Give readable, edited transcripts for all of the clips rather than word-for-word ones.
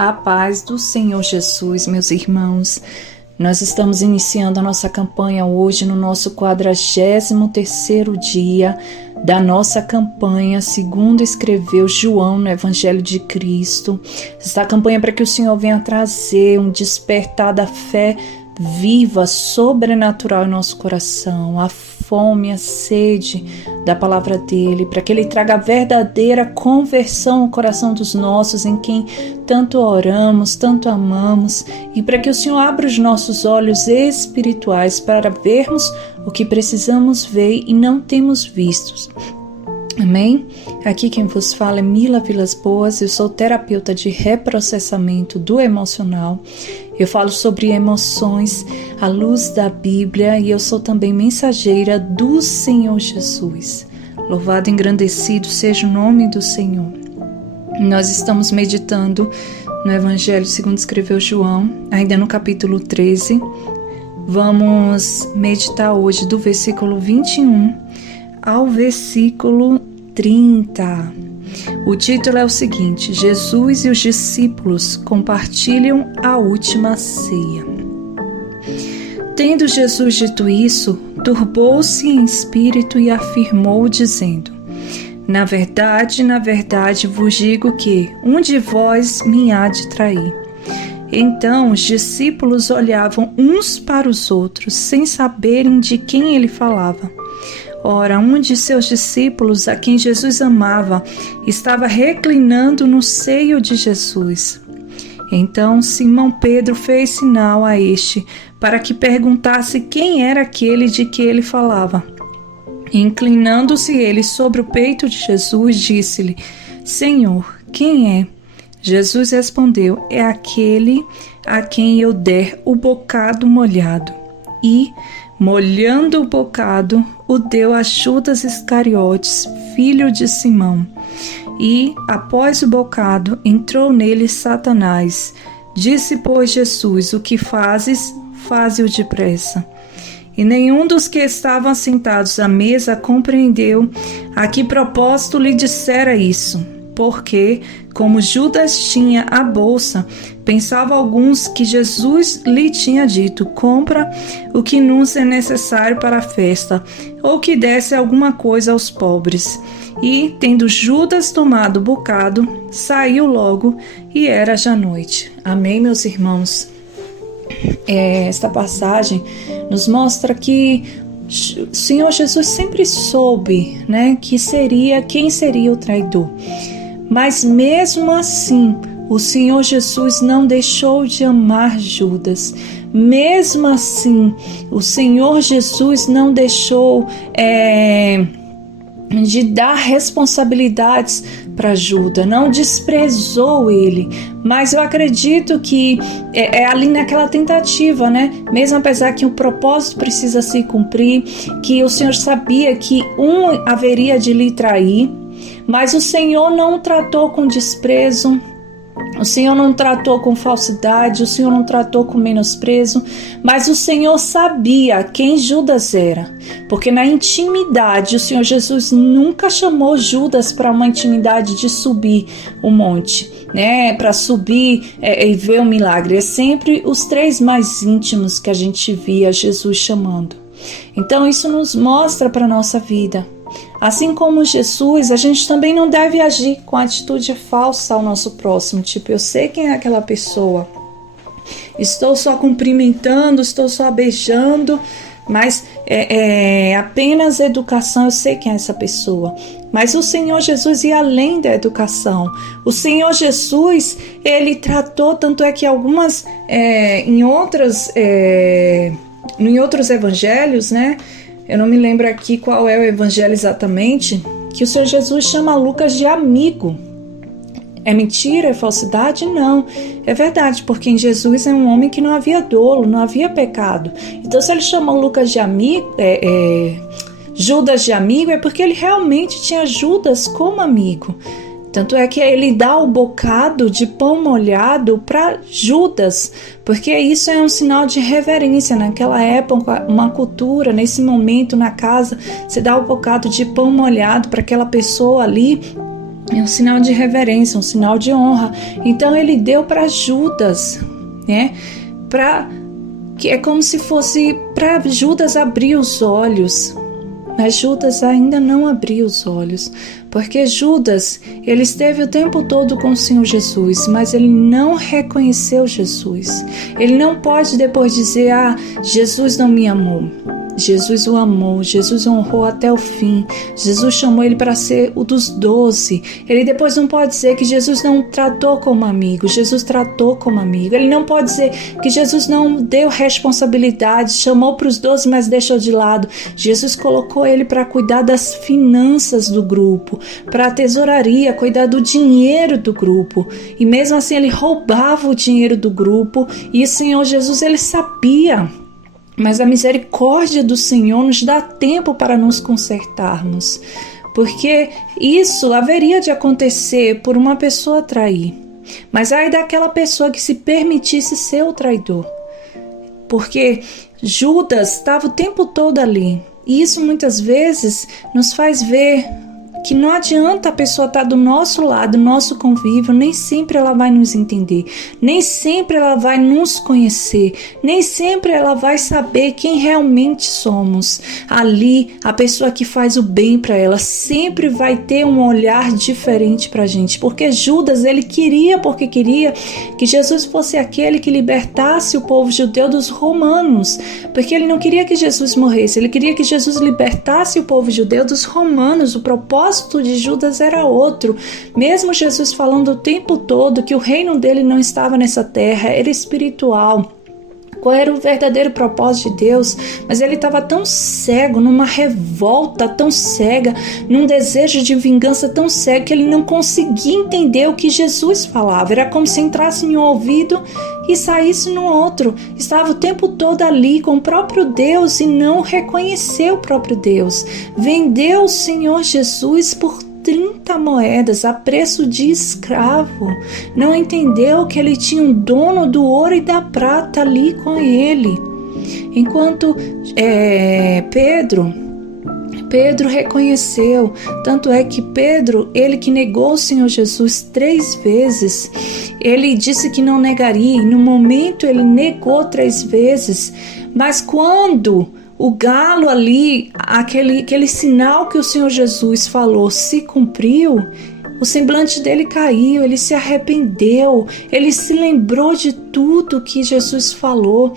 A paz do Senhor Jesus, meus irmãos. Nós estamos iniciando a nossa campanha hoje no nosso 43º dia da nossa campanha, segundo escreveu João no Evangelho de Cristo. Esta campanha é para que o Senhor venha trazer um despertar da fé viva, sobrenatural em nosso coração, a fome, a sede da palavra dele, para que ele traga a verdadeira conversão no coração dos nossos, em quem tanto oramos, tanto amamos, e para que o Senhor abra os nossos olhos espirituais para vermos o que precisamos ver e não temos visto. Amém? Aqui quem vos fala é Mila Vilas Boas, eu sou terapeuta de reprocessamento do emocional. Eu falo sobre emoções à luz da Bíblia e eu sou também mensageira do Senhor Jesus. Louvado e engrandecido seja o nome do Senhor. Nós estamos meditando no Evangelho segundo escreveu João, ainda no capítulo 13. Vamos meditar hoje do versículo 21 ao versículo 30. O título é o seguinte: Jesus e os discípulos compartilham a última ceia. Tendo Jesus dito isso, turbou-se em espírito e afirmou, dizendo: na verdade, vos digo que um de vós me há de trair. Então os discípulos olhavam uns para os outros, sem saberem de quem ele falava. Ora, um de seus discípulos, a quem Jesus amava, estava reclinando no seio de Jesus. Então Simão Pedro fez sinal a este, para que perguntasse quem era aquele de que ele falava. Inclinando-se ele sobre o peito de Jesus, disse-lhe: Senhor, quem é? Jesus respondeu: é aquele a quem eu der o bocado molhado. E, molhando o bocado, o deu a Judas Iscariotes, filho de Simão. E, após o bocado, entrou nele Satanás. Disse, pois, Jesus: o que fazes, faze-o depressa. E nenhum dos que estavam assentados à mesa compreendeu a que propósito lhe dissera isso. Porque, como Judas tinha a bolsa, pensavam alguns que Jesus lhe tinha dito: compra o que nos é necessário para a festa, ou que desse alguma coisa aos pobres. E, tendo Judas tomado o bocado, saiu logo, e era já noite. Amém, meus irmãos? Esta passagem nos mostra que o Senhor Jesus sempre soube, quem seria o traidor. Mas mesmo assim, o Senhor Jesus não deixou de amar Judas. Mesmo assim, o Senhor Jesus não deixou de dar responsabilidades para Judas, não desprezou ele. Mas eu acredito que é ali naquela tentativa, mesmo apesar que o propósito precisa se cumprir, que o Senhor sabia que um haveria de lhe trair, mas o Senhor não o tratou com desprezo, o Senhor não tratou com falsidade, o Senhor não tratou com menosprezo, mas o Senhor sabia quem Judas era, porque na intimidade o Senhor Jesus nunca chamou Judas para uma intimidade de subir o monte, para subir e ver o milagre. É sempre os três mais íntimos que a gente via Jesus chamando. Então isso nos mostra para a nossa vida. Assim como Jesus, a gente também não deve agir com atitude falsa ao nosso próximo. Tipo, eu sei quem é aquela pessoa, estou só cumprimentando, estou só beijando, mas é apenas educação, eu sei quem é essa pessoa. Mas o Senhor Jesus ia além da educação. O Senhor Jesus, ele tratou, tanto é que algumas, em outros evangelhos, eu não me lembro aqui qual é o evangelho exatamente, que o Senhor Jesus chama Lucas de amigo. É mentira? É falsidade? Não. É verdade, porque em Jesus é um homem que não havia dolo, não havia pecado. Então, se ele chamou Lucas de amigo, Judas de amigo, é porque ele realmente tinha Judas como amigo. Tanto é que ele dá o bocado de pão molhado para Judas, porque isso é um sinal de reverência. Naquela época, uma cultura, nesse momento na casa, você dá o bocado de pão molhado para aquela pessoa ali, É um sinal de reverência, um sinal de honra. Então ele deu para Judas, né? Que é como se fosse para Judas abrir os olhos. Mas Judas ainda não abriu os olhos, porque Judas, ele esteve o tempo todo com o Senhor Jesus, mas ele não reconheceu Jesus. Ele não pode depois dizer, Jesus não me amou. Jesus o amou, Jesus o honrou até o fim, Jesus chamou ele para ser o dos 12. Ele depois não pode dizer que Jesus não tratou como amigo, Jesus tratou como amigo. Ele não pode dizer que Jesus não deu responsabilidade, chamou para os 12, mas deixou de lado. Jesus colocou ele para cuidar das finanças do grupo, para a tesouraria, cuidar do dinheiro do grupo. E mesmo assim ele roubava o dinheiro do grupo, e o Senhor Jesus, ele sabia. Mas a misericórdia do Senhor nos dá tempo para nos consertarmos, porque isso haveria de acontecer por uma pessoa trair. Mas ai daquela pessoa que se permitisse ser o traidor, porque Judas estava o tempo todo ali. E isso muitas vezes nos faz ver que não adianta a pessoa estar do nosso lado, do nosso convívio, nem sempre ela vai nos entender, nem sempre ela vai nos conhecer, nem sempre ela vai saber quem realmente somos. Ali, a pessoa que faz o bem para ela sempre vai ter um olhar diferente para a gente, porque Judas, ele queria que Jesus fosse aquele que libertasse o povo judeu dos romanos, porque ele não queria que Jesus morresse, ele queria que Jesus libertasse o povo judeu dos romanos. O propósito de Judas era outro, mesmo Jesus falando o tempo todo que o reino dele não estava nessa terra, era espiritual. Qual era o verdadeiro propósito de Deus? Mas ele estava tão cego, numa revolta tão cega, num desejo de vingança tão cego, que ele não conseguia entender o que Jesus falava. Era como se entrasse em um ouvido e saísse no outro. Estava o tempo todo ali com o próprio Deus e não reconheceu o próprio Deus. Vendeu o Senhor Jesus por 30 moedas a preço de escravo. Não entendeu que ele tinha um dono do ouro e da prata ali com ele. Enquanto Pedro reconheceu, tanto é que Pedro, ele que negou o Senhor Jesus 3 vezes, ele disse que não negaria, e no momento ele negou 3 vezes, mas quando o galo ali, aquele sinal que o Senhor Jesus falou se cumpriu, o semblante dele caiu, ele se arrependeu, ele se lembrou de tudo que Jesus falou.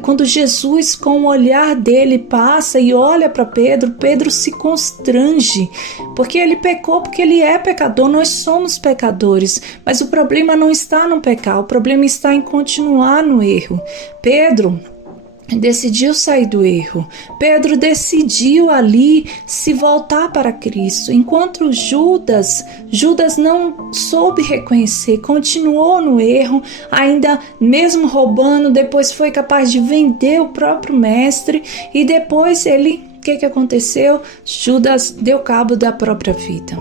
Quando Jesus, com o olhar dele, passa e olha para Pedro, Pedro se constrange, porque ele pecou, porque ele é pecador, nós somos pecadores, mas o problema não está no pecar, o problema está em continuar no erro. Pedro decidiu sair do erro. Pedro decidiu ali se voltar para Cristo, enquanto Judas não soube reconhecer, continuou no erro, ainda mesmo roubando, depois foi capaz de vender o próprio mestre, e depois o que aconteceu? Judas deu cabo da própria vida.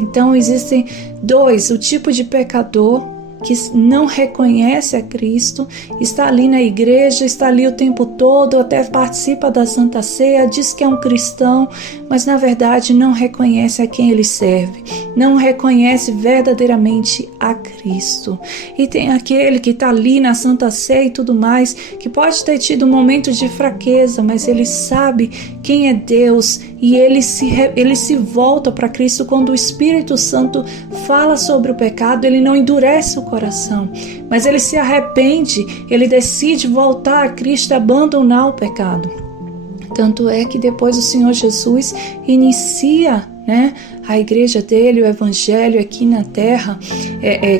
Então existem 2, o tipo de pecador que não reconhece a Cristo, está ali na igreja, está ali o tempo todo, até participa da Santa Ceia, diz que é um cristão, mas na verdade não reconhece a quem ele serve, não reconhece verdadeiramente a Cristo. E tem aquele que está ali na Santa Ceia e tudo mais, que pode ter tido um momento de fraqueza, mas ele sabe quem é Deus, e ele se volta para Cristo. Quando o Espírito Santo fala sobre o pecado, ele não endurece o coração, mas ele se arrepende, ele decide voltar a Cristo, abandonar o pecado. Tanto é que depois o Senhor Jesus inicia a igreja dele, o evangelho aqui na terra,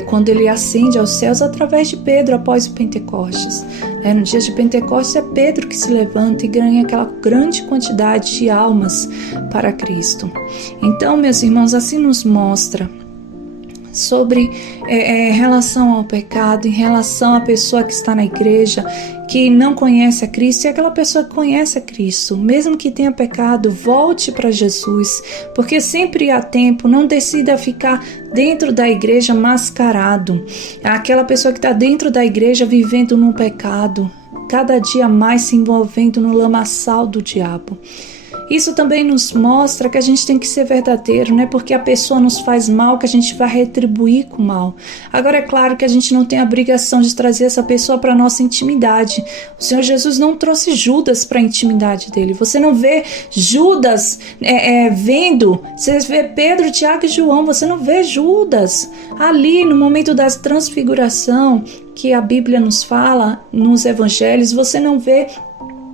quando ele ascende aos céus através de Pedro após o Pentecostes. No dia de Pentecostes é Pedro que se levanta e ganha aquela grande quantidade de almas para Cristo. Então, meus irmãos, assim nos mostra sobre relação ao pecado, em relação à pessoa que está na igreja, que não conhece a Cristo, e aquela pessoa que conhece a Cristo, mesmo que tenha pecado, volte para Jesus, porque sempre há tempo. Não decida ficar dentro da igreja mascarado. Aquela pessoa que está dentro da igreja vivendo no pecado, cada dia mais se envolvendo no lamaçal do diabo. Isso também nos mostra que a gente tem que ser verdadeiro, não é porque a pessoa nos faz mal que a gente vai retribuir com mal. Agora é claro que a gente não tem a obrigação de trazer essa pessoa para a nossa intimidade. O Senhor Jesus não trouxe Judas para a intimidade dele. Você não vê Judas vendo, você vê Pedro, Tiago e João, você não vê Judas ali no momento da transfiguração que a Bíblia nos fala nos evangelhos. Você não vê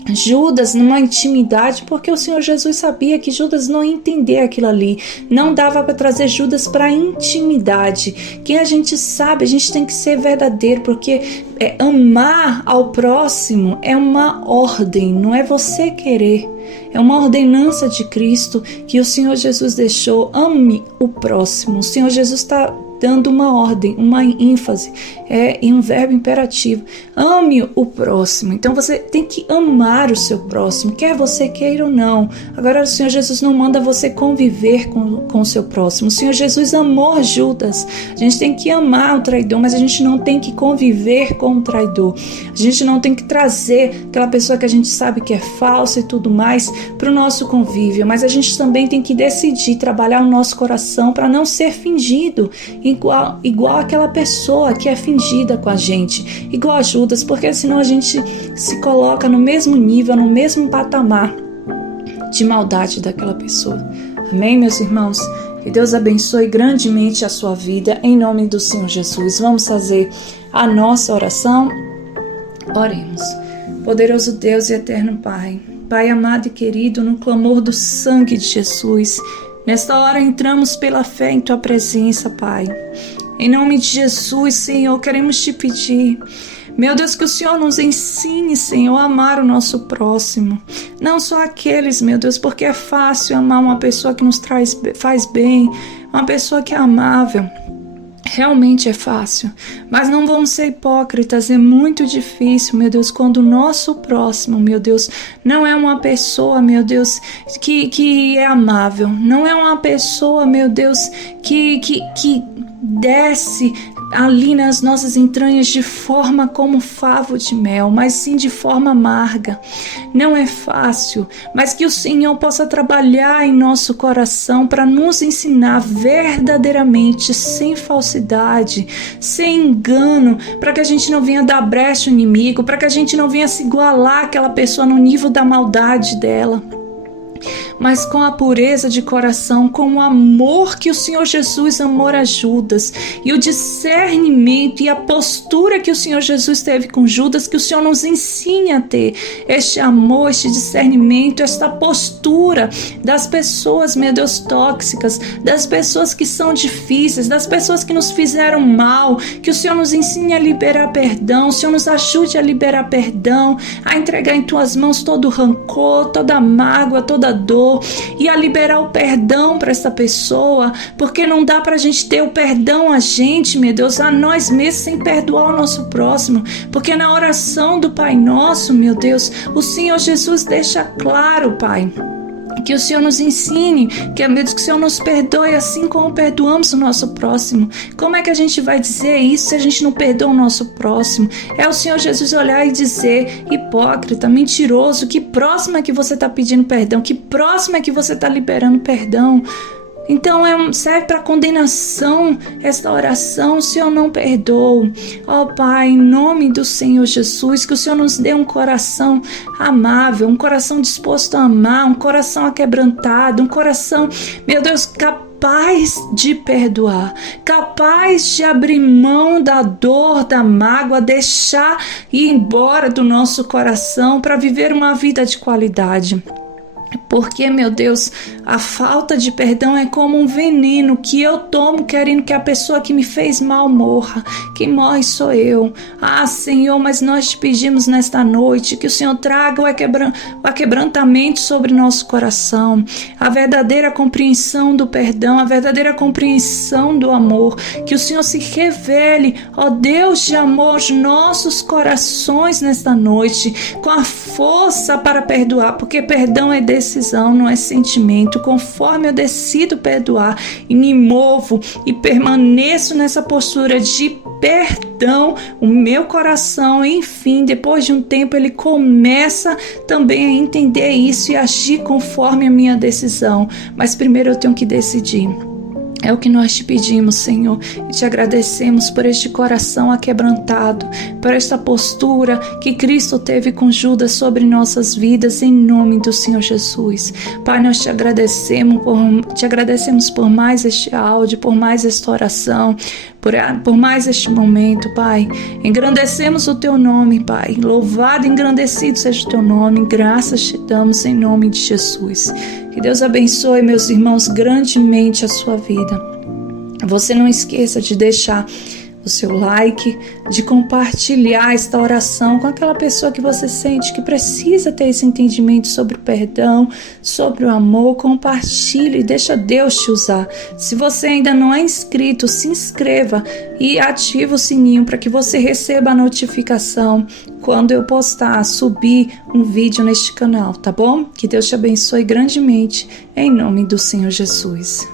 Judas numa intimidade, porque o Senhor Jesus sabia que Judas não ia entender aquilo ali. Não dava para trazer Judas para intimidade. Quem a gente sabe, a gente tem que ser verdadeiro, porque amar ao próximo é uma ordem, não é você querer. É uma ordenança de Cristo que o Senhor Jesus deixou. Ame o próximo. O Senhor Jesus está dando uma ordem, uma ênfase, em um verbo imperativo. Ame o próximo. Então você tem que amar o seu próximo, quer você queira ou não. Agora o Senhor Jesus não manda você conviver com o seu próximo. O Senhor Jesus amou Judas. A gente tem que amar o traidor, mas a gente não tem que conviver com o traidor. A gente não tem que trazer aquela pessoa que a gente sabe que é falsa e tudo mais para o nosso convívio, mas a gente também tem que decidir trabalhar o nosso coração para não ser fingido, igual aquela pessoa que é fingida com a gente, igual a Judas, porque senão a gente se coloca no mesmo nível, no mesmo patamar de maldade daquela pessoa. Amém, meus irmãos? Que Deus abençoe grandemente a sua vida, em nome do Senhor Jesus. Vamos fazer a nossa oração? Oremos. Poderoso Deus e eterno Pai, Pai amado e querido, no clamor do sangue de Jesus, nesta hora entramos pela fé em Tua presença, Pai. Em nome de Jesus, Senhor, queremos Te pedir, meu Deus, que o Senhor nos ensine, Senhor, a amar o nosso próximo. Não só aqueles, meu Deus, porque é fácil amar uma pessoa que nos faz bem, uma pessoa que é amável. Realmente é fácil, mas não vamos ser hipócritas, é muito difícil, meu Deus, quando o nosso próximo, meu Deus, não é uma pessoa, meu Deus, que é amável, não é uma pessoa, meu Deus, que desce ali nas nossas entranhas de forma como favo de mel, mas sim de forma amarga. Não é fácil, mas que o Senhor possa trabalhar em nosso coração para nos ensinar verdadeiramente, sem falsidade, sem engano, para que a gente não venha dar brecha ao inimigo, para que a gente não venha se igualar àquela pessoa no nível da maldade dela, mas com a pureza de coração, com o amor que o Senhor Jesus amou a Judas, e o discernimento e a postura que o Senhor Jesus teve com Judas, que o Senhor nos ensine a ter este amor, este discernimento, esta postura das pessoas, meu Deus, tóxicas, das pessoas que são difíceis, das pessoas que nos fizeram mal, que o Senhor nos ensine a liberar perdão, o Senhor nos ajude a liberar perdão, a entregar em Tuas mãos todo o rancor, toda a mágoa, toda a dor, e a liberar o perdão para essa pessoa, porque não dá para a gente ter o perdão a gente, meu Deus, a nós mesmos, sem perdoar o nosso próximo, porque na oração do Pai Nosso, meu Deus, o Senhor Jesus deixa claro, Pai, que o Senhor nos ensine, que o Senhor nos perdoe assim como perdoamos o nosso próximo. Como é que a gente vai dizer isso se a gente não perdoa o nosso próximo? É o Senhor Jesus olhar e dizer: hipócrita, mentiroso, que próximo é que você está pedindo perdão? Que próximo é que você está liberando perdão? Então serve para condenação esta oração se eu não perdoo. Ó Pai, em nome do Senhor Jesus, que o Senhor nos dê um coração amável, um coração disposto a amar, um coração aquebrantado, um coração, meu Deus, capaz de perdoar, capaz de abrir mão da dor, da mágoa, deixar ir embora do nosso coração para viver uma vida de qualidade. Porque, meu Deus, a falta de perdão é como um veneno que eu tomo querendo que a pessoa que me fez mal morra. Quem morre sou eu. Ah, Senhor, mas nós te pedimos nesta noite que o Senhor traga o aquebrantamento sobre nosso coração, a verdadeira compreensão do perdão, a verdadeira compreensão do amor, que o Senhor se revele, ó Deus de amor, aos nossos corações nesta noite, com a força para perdoar, porque perdão é decisão. decisão, não é sentimento. Conforme eu decido perdoar e me movo e permaneço nessa postura de perdão, o meu coração, enfim, depois de um tempo, ele começa também a entender isso e agir conforme a minha decisão. Mas primeiro eu tenho que decidir. É o que nós te pedimos, Senhor, e te agradecemos por este coração aquebrantado, por esta postura que Cristo teve com Judas sobre nossas vidas, em nome do Senhor Jesus. Pai, nós te agradecemos por mais este áudio, por mais esta oração, por mais este momento, Pai. Engrandecemos o teu nome, Pai. Louvado e engrandecido seja o teu nome. Graças te damos em nome de Jesus. Que Deus abençoe, meus irmãos, grandemente a sua vida. Você não esqueça de deixar o seu like, de compartilhar esta oração com aquela pessoa que você sente que precisa ter esse entendimento sobre o perdão, sobre o amor. Compartilhe e deixa Deus te usar. Se você ainda não é inscrito, se inscreva e ative o sininho para que você receba a notificação quando eu subir um vídeo neste canal, tá bom? Que Deus te abençoe grandemente, em nome do Senhor Jesus.